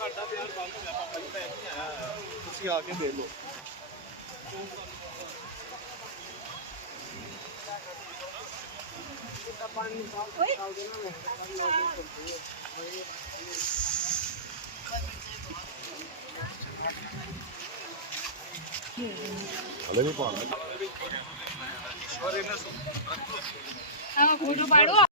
ਸਾਡਾ ਪਿਆਰ ਬੰਦ ਹੋ ਗਿਆ ਪਾਪਾ ਜੀ ਮੈਂ ਨਹੀਂ ਆਇਆ ਤੁਸੀਂ ਆ ਕੇ ਦੇਖ ਲਓ ਹਲੇ ਵੀ ਪਾਣਾ ਫੋਟੋ ਪਾੜੋ